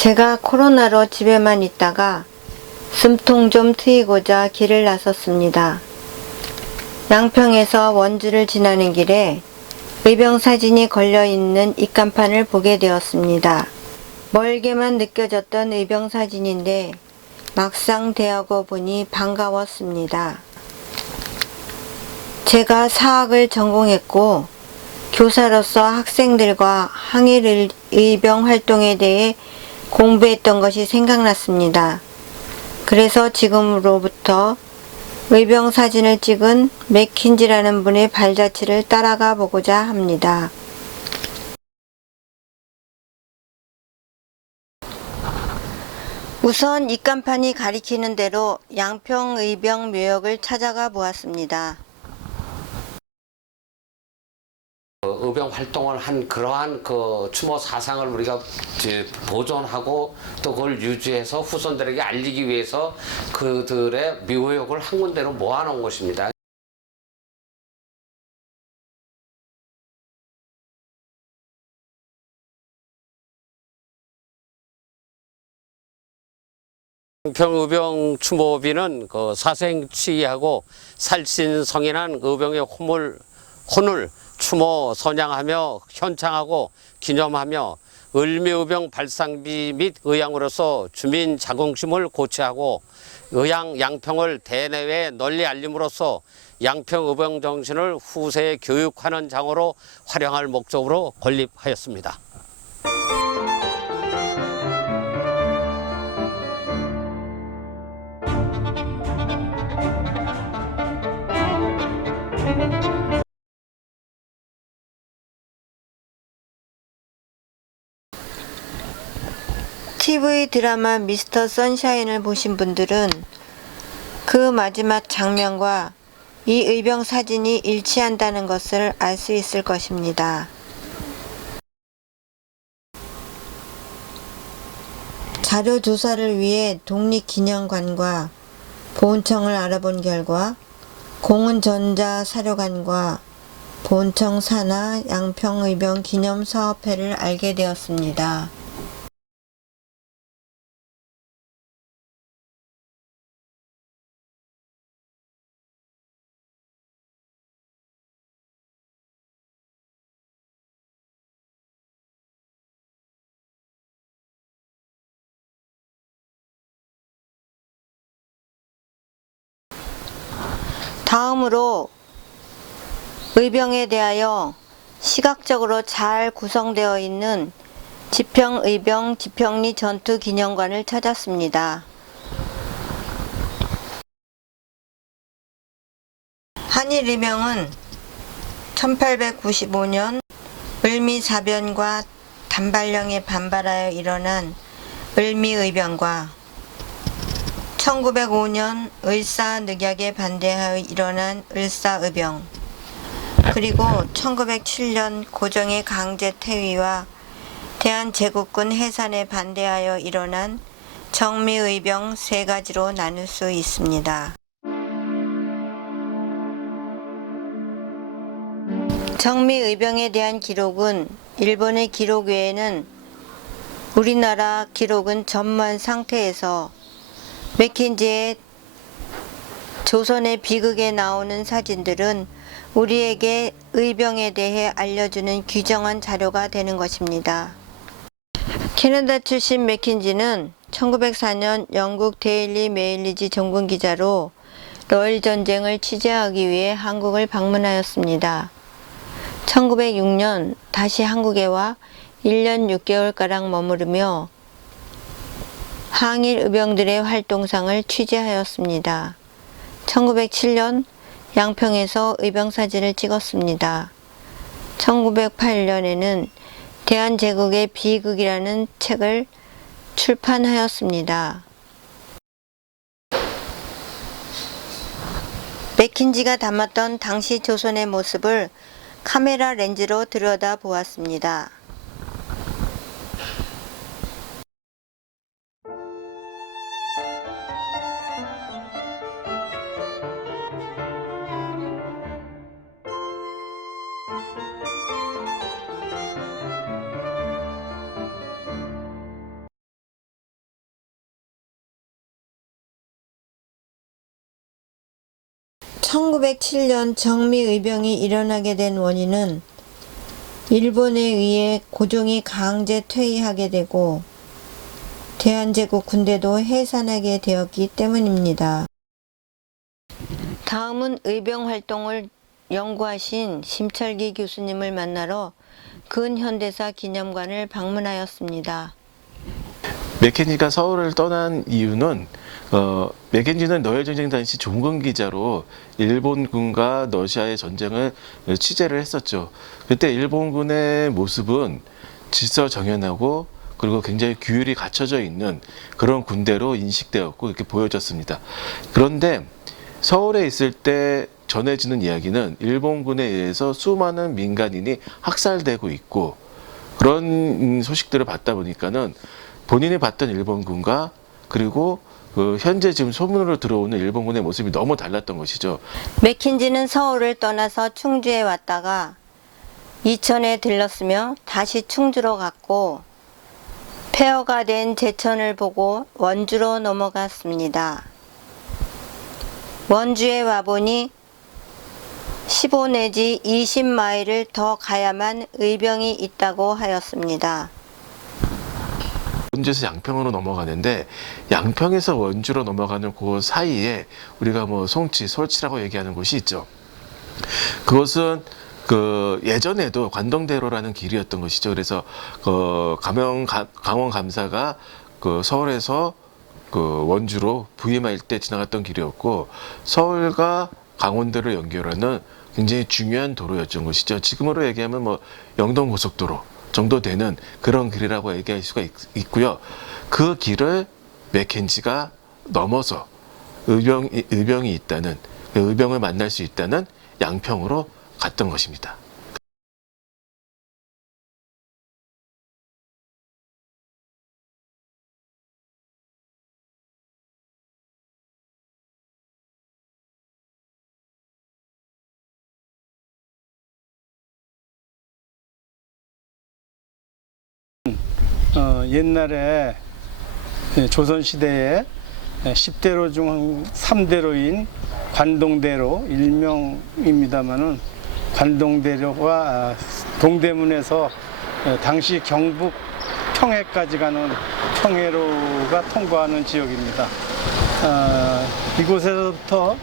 제가 코로나로 집에만 있다가 숨통 좀 트이고자 길을 나섰습니다. 양평에서 원주를 지나는 길에 의병사진이 걸려있는 입간판을 보게 되었습니다. 멀게만 느껴졌던 의병사진인데 막상 대하고 보니 반가웠습니다. 제가 사학을 전공했고 교사로서 학생들과 항일 의병 활동에 대해 공부했던 것이 생각났습니다. 그래서 지금으로부터 의병 사진을 찍은 맥킨지라는 분의 발자취를 따라가 보고자 합니다. 우선 입간판이 가리키는 대로 양평 의병 묘역을 찾아가 보았습니다. 의병 활동을 한 그러한 추모 사상을 우리가 보존하고 또 그걸 유지해서 후손들에게 알리기 위해서 그들의 묘역을 한 군데로 모아놓은 것입니다. 양평의병 추모비는 사생취하고 살신성인한 의병의 혼을 추모 선양하며 현창하고 기념하며 을미의병 발상비 및 의향으로서 주민 자긍심을 고취하고 의향 양평을 대내외에 널리 알림으로써 양평 의병 정신을 후세에 교육하는 장으로 활용할 목적으로 건립하였습니다. TV 드라마 미스터 선샤인을 보신 분들은 그 마지막 장면과 이 의병 사진이 일치한다는 것을 알 수 있을 것입니다. 자료 조사를 위해 독립기념관과 보훈청을 알아본 결과 공은전자사료관과 보훈청 산하 양평의병 기념사업회를 알게 되었습니다. 다음으로 의병에 대하여 시각적으로 잘 구성되어 있는 지평의병 지평리 전투기념관을 찾았습니다. 한일의병은 1895년 을미사변과 단발령에 반발하여 일어난 을미의병과 1905년 을사늑약에 반대하여 일어난 을사의병, 그리고 1907년 고종의 강제 퇴위와 대한제국군 해산에 반대하여 일어난 정미의병 세 가지로 나눌 수 있습니다. 정미의병에 대한 기록은 일본의 기록 외에는 우리나라 기록은 전무한 상태에서 맥킨지의 조선의 비극에 나오는 사진들은 우리에게 의병에 대해 알려주는 귀정한 자료가 되는 것입니다. 캐나다 출신 맥킨지는 1904년 영국 데일리 메일리지 전문기자로 러일 전쟁을 취재하기 위해 한국을 방문하였습니다. 1906년 다시 한국에 와 1년 6개월가량 머무르며 항일 의병들의 활동상을 취재하였습니다. 1907년 양평에서 의병 사진을 찍었습니다. 1908년에는 대한제국의 비극이라는 책을 출판하였습니다. 맥킨지가 담았던 당시 조선의 모습을 카메라 렌즈로 들여다보았습니다. 1907년 정미의병이 일어나게 된 원인은 일본에 의해 고종이 강제 퇴위하게 되고 대한제국 군대도 해산하게 되었기 때문입니다. 다음은 의병 활동을 연구하신 심철기 교수님을 만나러 근현대사 기념관을 방문하였습니다. 맥켄지가 서울을 떠난 이유는 맥켄지는 노예전쟁 당시 종군 기자로 일본군과 러시아의 전쟁을 취재를 했었죠. 그때 일본군의 모습은 질서정연하고 그리고 굉장히 규율이 갖춰져 있는 그런 군대로 인식되었고 이렇게 보여졌습니다. 그런데 서울에 있을 때 전해지는 이야기는 일본군에 의해서 수많은 민간인이 학살되고 있고 그런 소식들을 받다 보니까는 본인이 봤던 일본군과 그리고 현재 지금 소문으로 들어오는 일본군의 모습이 너무 달랐던 것이죠. 맥킨지는 서울을 떠나서 충주에 왔다가 이천에 들렀으며 다시 충주로 갔고 폐허가 된 제천을 보고 원주로 넘어갔습니다. 원주에 와보니 15 내지 20마일을 더 가야만 의병이 있다고 하였습니다. 원주에서 양평으로 넘어가는데 양평에서 원주로 넘어가는 그 사이에 우리가 뭐 송치, 솔치라고 얘기하는 곳이 있죠. 그것은 예전에도 관동대로라는 길이었던 것이죠. 그래서 강원 감사가 서울에서 원주로 부임할 때 지나갔던 길이었고 서울과 강원도를 연결하는 굉장히 중요한 도로였던 것이죠. 지금으로 얘기하면 뭐 영동고속도로 정도 되는 그런 길이라고 얘기할 수가 있고요. 그 길을 맥켄지가 넘어서 의병이 있다는, 의병을 만날 수 있다는 양평으로 갔던 것입니다. 옛날에 조선시대에 10대로 중 3대로인 관동대로 일명입니다마는 관동대로가 동대문에서 당시 경북 평해까지 가는 평해로가 통과하는 지역입니다. 이곳에서부터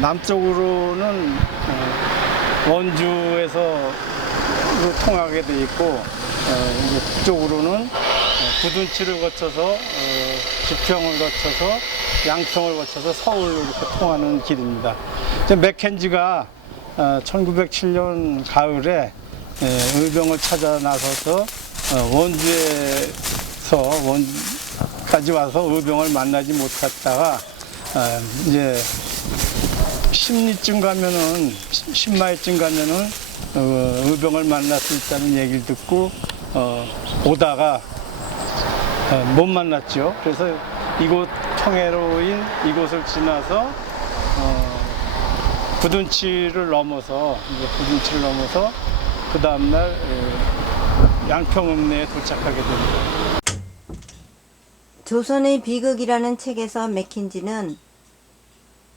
남쪽으로는 원주에서 통하게 돼 있고 이제 북쪽으로는 부둔치를 거쳐서 지평을 거쳐서 양평을 거쳐서 서울로 이렇게 통하는 길입니다. 맥켄지가 1907년 가을에 의병을 찾아 나서서 원주까지 와서 의병을 만나지 못했다가 이제 10리쯤 가면은 10마일쯤 가면은 의병을 만날 수 있다는 얘기를 듣고 오다가 못 만났죠. 그래서 이곳 평해로인 이곳을 지나서 부둔치를 넘어서 그 다음날 양평읍내에 도착하게 됩니다. 조선의 비극이라는 책에서 맥킨지는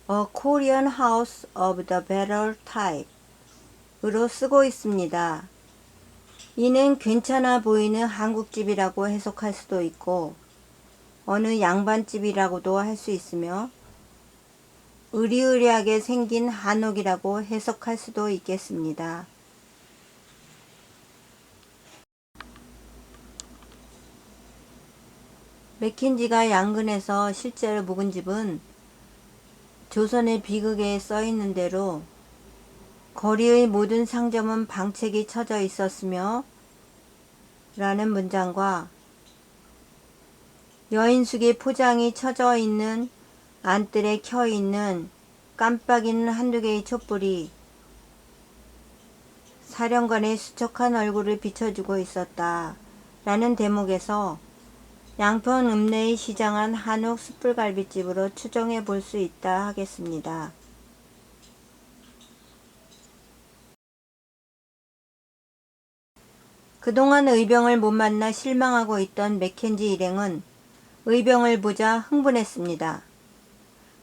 A Korean House of the Better Type 으로 쓰고 있습니다. 이는 괜찮아 보이는 한국집이라고 해석할 수도 있고 어느 양반집이라고도 할 수 있으며 으리으리하게 생긴 한옥이라고 해석할 수도 있겠습니다. 맥킨지가 양근에서 실제로 묵은 집은 조선의 비극에 써 있는 대로 거리의 모든 상점은 방책이 쳐져 있었으며 라는 문장과 여인숙이 포장이 쳐져 있는 안뜰에 켜 있는 깜빡이는 한두 개의 촛불이 사령관의 수척한 얼굴을 비춰주고 있었다 라는 대목에서 양평 읍내의 시장한 한옥 숯불갈비집으로 추정해 볼 수 있다 하겠습니다. 그동안 의병을 못 만나 실망하고 있던 맥켄지 일행은 의병을 보자 흥분했습니다.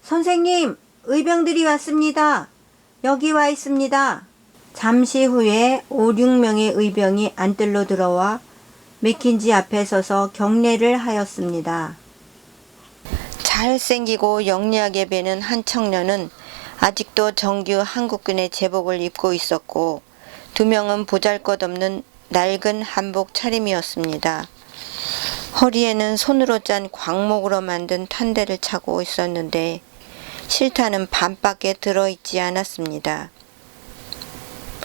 선생님, 의병들이 왔습니다. 여기 와 있습니다. 잠시 후에 5, 6명의 의병이 안뜰로 들어와 맥킨지 앞에 서서 경례를 하였습니다. 잘생기고 영리하게 베는 한 청년은 아직도 정규 한국군의 제복을 입고 있었고 2명은 보잘것없는 낡은 한복 차림이었습니다. 허리에는 손으로 짠 광목으로 만든 탄대를 차고 있었는데 실타는 반밖에 들어있지 않았습니다.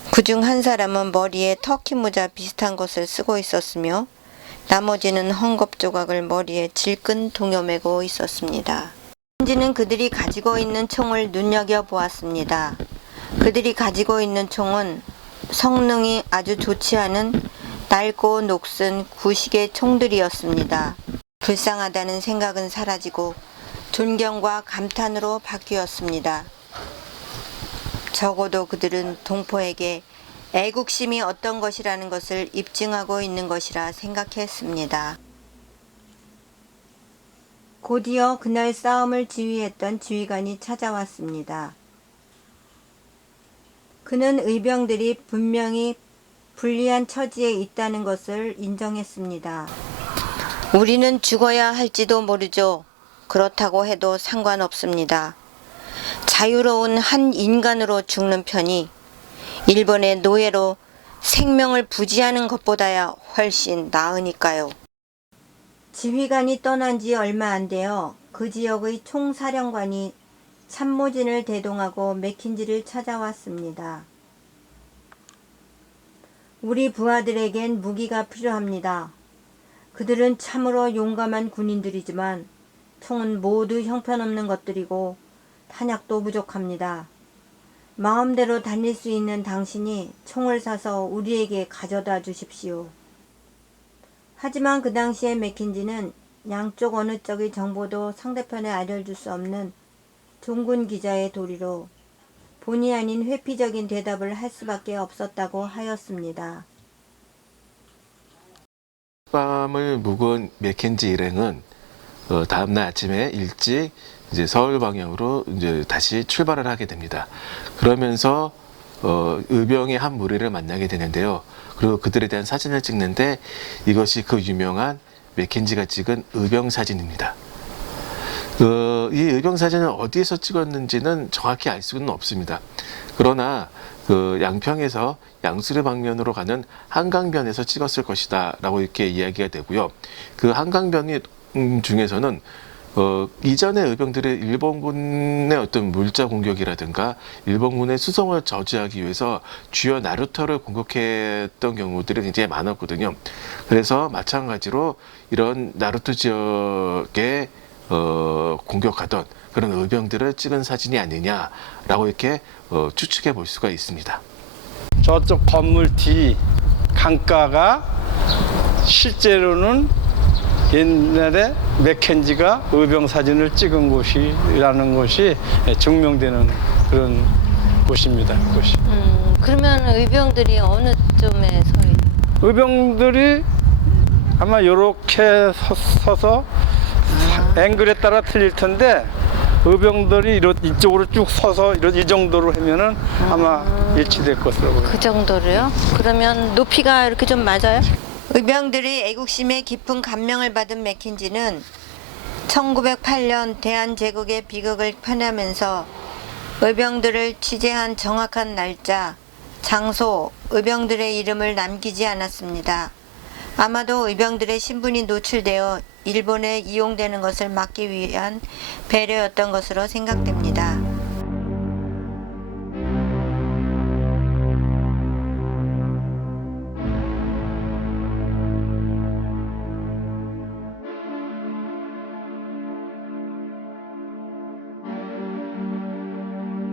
그중 한 사람은 머리에 터키 모자 비슷한 것을 쓰고 있었으며 나머지는 헝겊 조각을 머리에 질끈 동여매고 있었습니다. 맥켄지는 그들이 가지고 있는 총을 눈여겨보았습니다. 그들이 가지고 있는 총은 성능이 아주 좋지 않은 낡고 녹슨 구식의 총들이었습니다. 불쌍하다는 생각은 사라지고 존경과 감탄으로 바뀌었습니다. 적어도 그들은 동포에게 애국심이 어떤 것이라는 것을 입증하고 있는 것이라 생각했습니다. 곧이어 그날 싸움을 지휘했던 지휘관이 찾아왔습니다. 그는 의병들이 분명히 불리한 처지에 있다는 것을 인정했습니다. 우리는 죽어야 할지도 모르죠. 그렇다고 해도 상관없습니다. 자유로운 한 인간으로 죽는 편이 일본의 노예로 생명을 부지하는 것보다야 훨씬 나으니까요. 지휘관이 떠난 지 얼마 안 되어 그 지역의 총사령관이 참모진을 대동하고 맥킨지를 찾아왔습니다. 우리 부하들에겐 무기가 필요합니다. 그들은 참으로 용감한 군인들이지만 총은 모두 형편없는 것들이고 탄약도 부족합니다. 마음대로 다닐 수 있는 당신이 총을 사서 우리에게 가져다 주십시오. 하지만 그 당시에 맥킨지는 양쪽 어느 쪽의 정보도 상대편에 알려줄 수 없는 종군 기자의 도리로 본의 아닌 회피적인 대답을 할 수밖에 없었다고 하였습니다. 밤을 묵은 맥켄지 일행은 다음날 아침에 일찍 이제 서울 방향으로 이제 다시 출발을 하게 됩니다. 그러면서 의병의 한 무리를 만나게 되는데요. 그리고 그들에 대한 사진을 찍는데 이것이 그 유명한 맥켄지가 찍은 의병 사진입니다. 이 의병 사진을 어디에서 찍었는지는 정확히 알 수는 없습니다. 그러나 그 양평에서 양수리 방면으로 가는 한강변에서 찍었을 것이다 라고 이렇게 이야기가 되고요. 그 한강변이 중에서는 이전에 의병들이 일본군의 어떤 물자 공격이라든가 일본군의 수송을 저지하기 위해서 주요 나루터를 공격했던 경우들이 굉장히 많았거든요. 그래서 마찬가지로 이런 나루터 지역에 공격하던 그런 의병들을 찍은 사진이 아니냐라고 이렇게 추측해 볼 수가 있습니다. 저쪽 건물 뒤 강가가 실제로는 옛날에 맥켄지가 의병 사진을 찍은 곳이라는 것이 증명되는 그런 곳입니다. 곳이. 그러면 의병들이 어느 점에 서 있나요? 의병들이 아마 이렇게 서서 앵글에 따라 틀릴 텐데 의병들이 이쪽으로 쭉 서서 이 정도로 하면은 아마 일치될 것으로 보여요. 그 정도로요? 그러면 높이가 이렇게 좀 맞아요? 의병들이 애국심에 깊은 감명을 받은 맥킨지는 1908년 대한제국의 비극을 펴내면서 의병들을 취재한 정확한 날짜, 장소, 의병들의 이름을 남기지 않았습니다. 아마도 의병들의 신분이 노출되어 일본에 이용되는 것을 막기 위한 배려였던 것으로 생각됩니다.